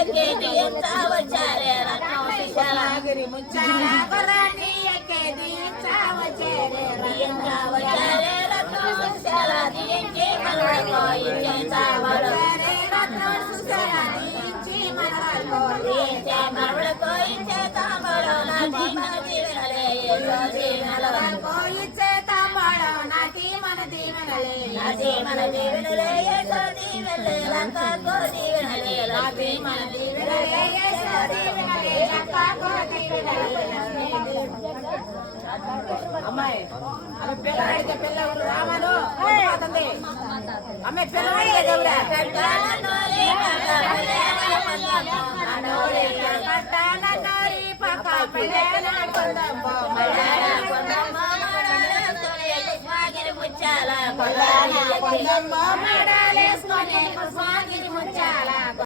ఎక్కేది ఎంత వచ్చారే గిరి ముచ్చాల గుర్రాన్ని ఎక్కేది ఎంత వచ్చారే ఎంత వచ్చారే రత్నం సుశాల దించి మనవడకో ఇచ్చే చావడు మనవడకో ఇచ్చే తాంబడు నాటి మన దీవెనలే ఇచ్చే తాంబడు నాటి మన దీవెనలే నాటి మన దీవెనలే ఏసో దీవెనలే లంకకో దీవెనలే నాటి మన దీవెనలే ఏసో దీవెనలే లంకకో దీవెనలే అమ్మాయి ఆమె పిల్లవాడికి పిల్లవాడు రామాను పోతుంది అమ్మాయి పిల్లవాడికి దేవుడా కట్టానోరి కట్టానోరి పక్క పిల్లల కొందమ్మ ముచ్చాల కొందమ్మ మడాలేసుకొని స్వాగిరి ముచ్చాల